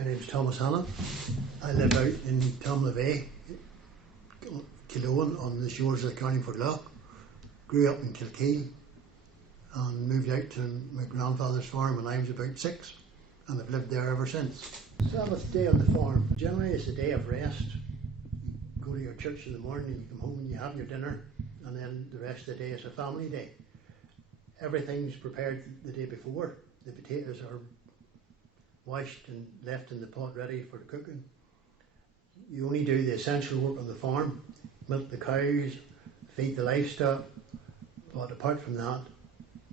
My name's Thomas Hanna. I live out in Tomlevay, Killowen, on the shores of the County Loch. Grew up in Kilkeel and moved out to my grandfather's farm when I was about 6, and I've lived there ever since. Sabbath day on the farm generally is a day of rest. You go to your church in the morning and you come home and you have your dinner, and then the rest of the day is a family day. Everything's prepared the day before. The potatoes are washed and left in the pot ready for the cooking. You only do the essential work on the farm, milk the cows, feed the livestock, but apart from that,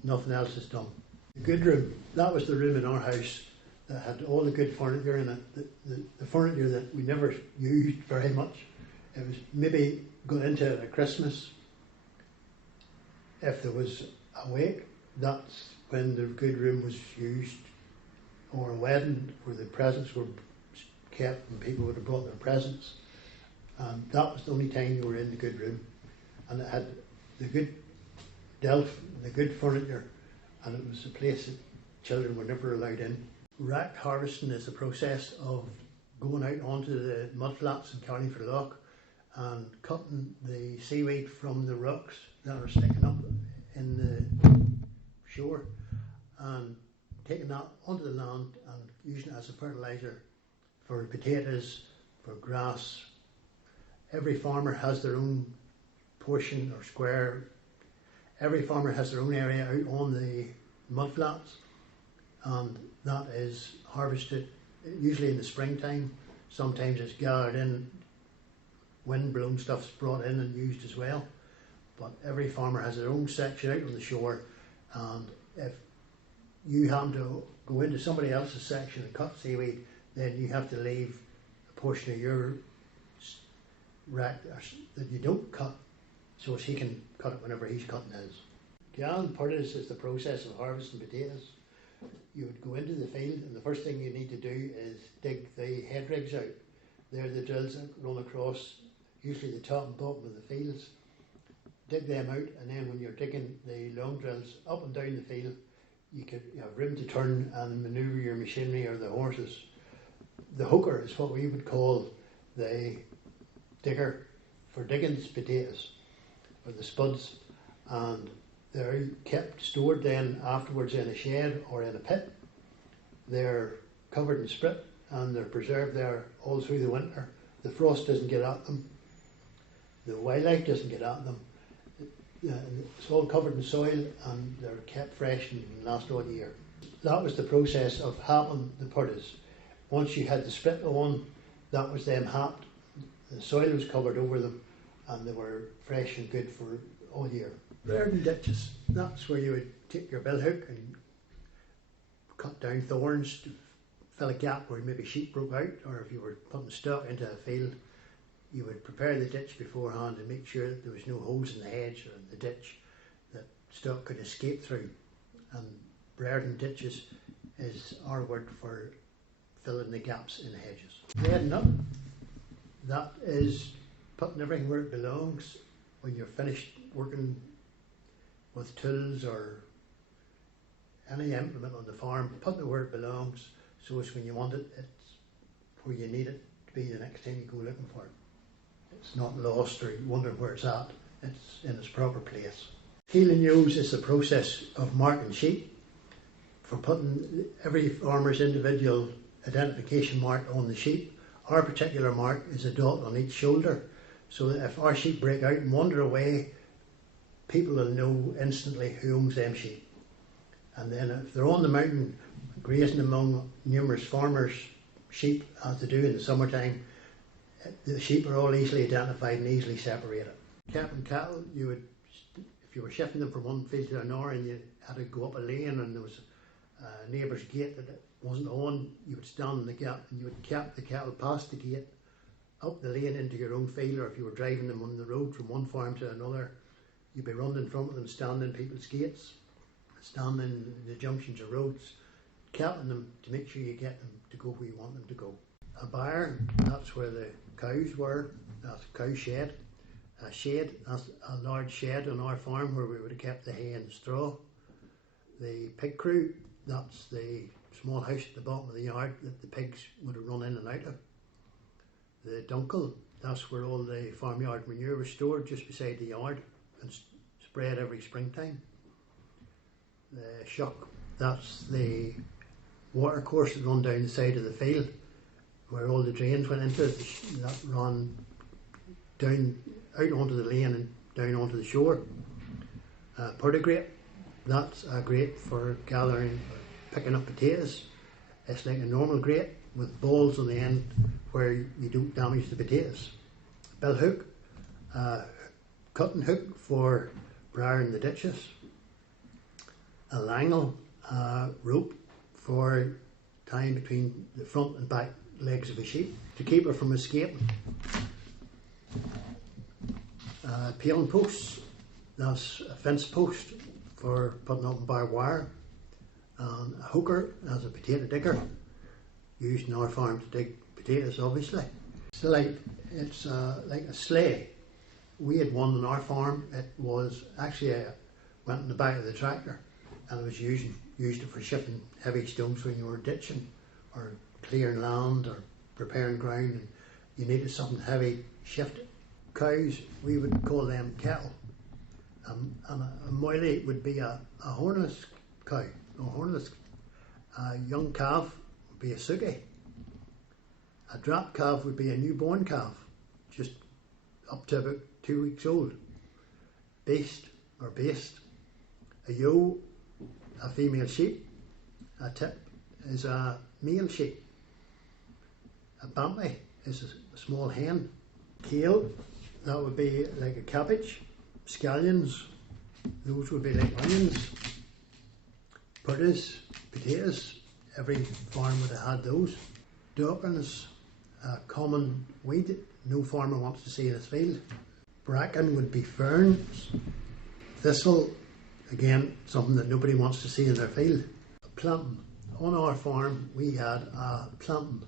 nothing else is done. The good room, that was the room in our house that had all the good furniture in it, the furniture that we never used very much. It was maybe going into it at Christmas. If there was a wake, that's when the good room was used, or a wedding where the presents were kept and people would have brought their presents. And that was the only time you were in the good room. And it had the good delf, the good furniture, and it was a place that children were never allowed in. Rack harvesting is the process of going out onto the mudflats in County Loch and cutting the seaweed from the rocks that are sticking up in the shore, and taking that onto the land and using it as a fertiliser for potatoes, for grass. Every farmer has their own portion or square. Every farmer has their own area out on the mudflats, and that is harvested usually in the springtime. Sometimes it's gathered in, wind-blown stuff's brought in and used as well. But every farmer has their own section out on the shore, and if you happen to go into somebody else's section and cut seaweed, then you have to leave a portion of your rack that you don't cut, so he can cut it whenever he's cutting his. Gallant part of this is the process of harvesting potatoes. You would go into the field, and the first thing you need to do is dig the head rigs out. They're the drills that run across usually the top and bottom of the fields. Dig them out, and then when you're digging the long drills up and down the field, you have room to turn and manoeuvre your machinery or the horses. The hooker is what we would call the digger for digging potatoes, or the spuds, and they're kept stored then afterwards in a shed or in a pit. They're covered in sprit and they're preserved there all through the winter. The frost doesn't get at them, the wildlife doesn't get at them. It's all covered in soil and they're kept fresh and last all year. That was the process of happing the puddies. Once you had the split on, that was them happed. The soil was covered over them and they were fresh and good for all year. Garden ditches, that's where you would take your billhook and cut down thorns to fill a gap where maybe sheep broke out, or if you were putting stock into a field, you would prepare the ditch beforehand and make sure that there was no holes in the hedge or in the ditch that stock could escape through. And Brereton ditches is our word for filling the gaps in the hedges. Redding up, that is putting everything where it belongs. When you're finished working with tools or any implement on the farm, putting it where it belongs, so as when you want it, it's where you need it to be the next time you go looking for it. It's not lost or wondering where it's at, it's in its proper place. Healing ewes is the process of marking sheep, for putting every farmer's individual identification mark on the sheep. Our particular mark is a dot on each shoulder, so that if our sheep break out and wander away, people will know instantly who owns them sheep. And then if they're on the mountain grazing among numerous farmers' sheep, as they do in the summertime, the sheep are all easily identified and easily separated. Capping cattle, if you were shifting them from one field to another and you had to go up a lane and there was a neighbour's gate that wasn't on, you would stand in the gap and you would cap the cattle past the gate, up the lane into your own field, or if you were driving them on the road from one farm to another, you'd be running in front of them, standing in people's gates, standing in the junctions of roads, capping them to make sure you get them to go where you want them to go. A byre, that's where the cows were, that's a cow shed. A shed, that's a large shed on our farm where we would have kept the hay and straw. The pig crew, that's the small house at the bottom of the yard that the pigs would have run in and out of. The dunkel, that's where all the farmyard manure was stored, just beside the yard and spread every springtime. The shuck, that's the water course that run down the side of the field where all the drains went into it, that ran down out onto the lane and down onto the shore. Purdy grate, that's a grate for gathering, picking up potatoes. It's like a normal grate with balls on the end where you don't damage the potatoes. Bill hook, cutting hook for briaring the ditches. A langle, rope for tying between the front and back legs of a sheep to keep her from escaping. Paling posts, that's a fence post for putting up barbed wire. And a hooker, as a potato digger, used in our farm to dig potatoes, obviously. It's like a sleigh. We had one on our farm. It was actually went in the back of the tractor, and it was used it for shifting heavy stones when you were ditching or clearing land or preparing ground, and you needed something heavy shifted. Cows, we would call them cattle, and a moilie would be a hornless cow. A young calf would be a sookie. A drap calf would be a newborn calf, just up to about 2 weeks old. Beast or baste, a ewe, a female sheep. A tip is a male sheep. A banty is a small hen. Kale, that would be like a cabbage. Scallions, those would be like onions. Purdies, potatoes, every farm would have had those. Dorkins, a common weed no farmer wants to see in his field. Bracken would be ferns. Thistle, again, something that nobody wants to see in their field. Plantain. On our farm we had a plantain.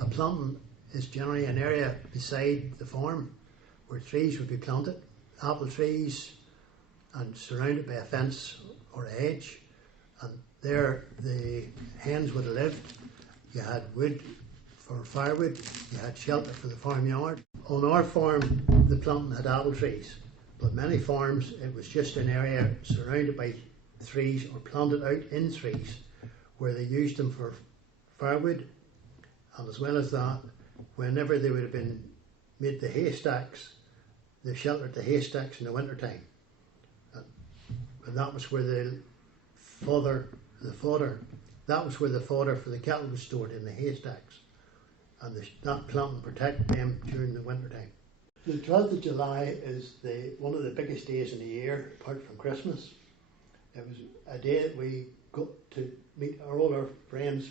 A plantain is generally an area beside the farm where trees would be planted, apple trees, and surrounded by a fence or a hedge. And there the hens would have lived. You had wood for firewood, you had shelter for the farmyard. On our farm the plantain had apple trees, but many farms it was just an area surrounded by trees or planted out in trees where they used them for firewood. And as well as that, whenever they would have been made the haystacks, they sheltered the haystacks in the winter time. And that was where that was where the fodder for the cattle was stored, in the haystacks. And that planting protected them during the winter time. The 12th of July is one of the biggest days in the year, apart from Christmas. It was a day that we got to meet all our friends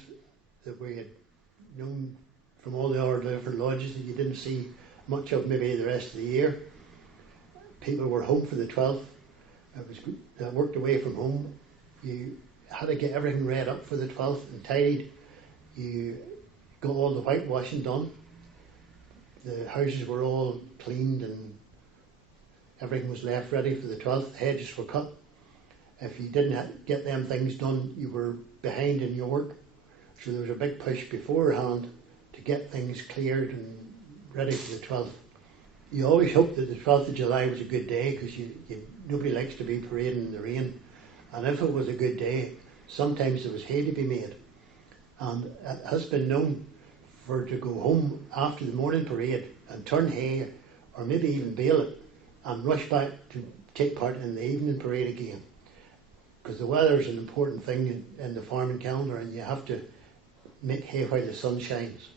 that we had known from all the other different lodges that you didn't see much of maybe the rest of the year. People were home for the 12th. I worked away from home. You had to get everything read up for the 12th and tidied. You got all the whitewashing done. The houses were all cleaned and everything was left ready for the 12th. The hedges were cut. If you didn't get them things done, you were behind in your work. So there was a big push beforehand to get things cleared and ready for the 12th. You always hoped that the 12th of July was a good day because nobody likes to be parading in the rain. And if it was a good day, sometimes there was hay to be made. And it has been known to go home after the morning parade and turn hay, or maybe even bale it, and rush back to take part in the evening parade again. Because the weather is an important thing in the farming calendar, and you have to make hay while the sun shines.